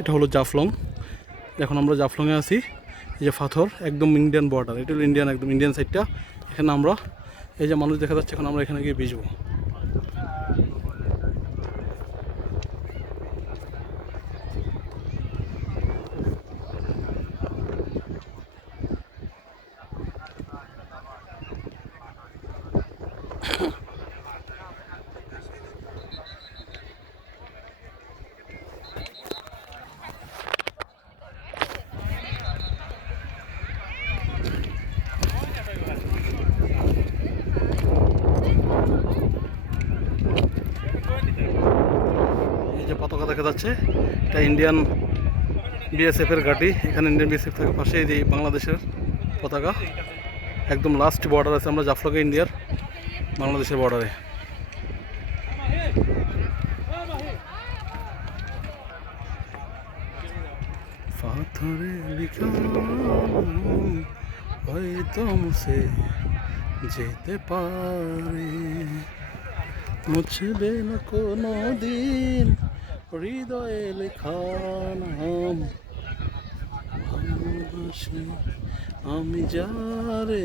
এটা হলো জাফলং। এখন আমরা জাফলংয়ে আছি। এই যে পাথর একদম ইন্ডিয়ান বর্ডার, এটা হলো ইন্ডিয়ান, একদম ইন্ডিয়ান সাইডটা। এখানে আমরা এই যে মানুষ দেখা যাচ্ছে, এখন আমরা এখানে গিয়ে ভিজবো। এই যে পতাকা দেখা যাচ্ছে, এটা ইন্ডিয়ান বিএসএফ এর ঘাঁটি। এখানে ইন্ডিয়ান বিএসএফ থাকে, পাশে এই যে বাংলাদেশের পতাকা। একদম লাস্ট বর্ডার আছে আমরা জাফলংয়ে, ইন্ডিয়ার বাংলাদেশের বর্ডারে। পাথরে লিখা হয়তো মুছে যেতে পারে, মুছবে না কোনো দিন হৃদয়ে লেখা নাম। ভালোবাসি আমি যারে,